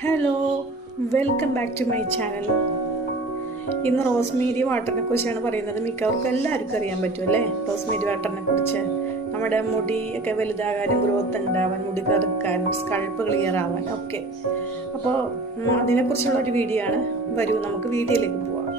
Hello, welcome back to my channel. ഇന്ന് rosemary വാട്ടറിനെ കുറിച്ചാണ് പറയുന്നത്. മിക്കവർക്കും എല്ലാവർക്കും അറിയാൻ പറ്റുമല്ലേ റോസ്മേരി വാട്ടറിനെ കുറിച്ച്. നമ്മുടെ മുടി ഒക്കെ വലുതാകാനും ഗ്രോത്ത് ഉണ്ടാവാൻ, മുടി കറുക്കാൻ, സ്കൾപ്പ് ക്ലിയർ ആവാൻ ഒക്കെ. അപ്പോൾ അതിനെക്കുറിച്ചുള്ള ഒരു വീഡിയോ ആണ്. വരൂ നമുക്ക് വീഡിയോയിലേക്ക് പോവാം.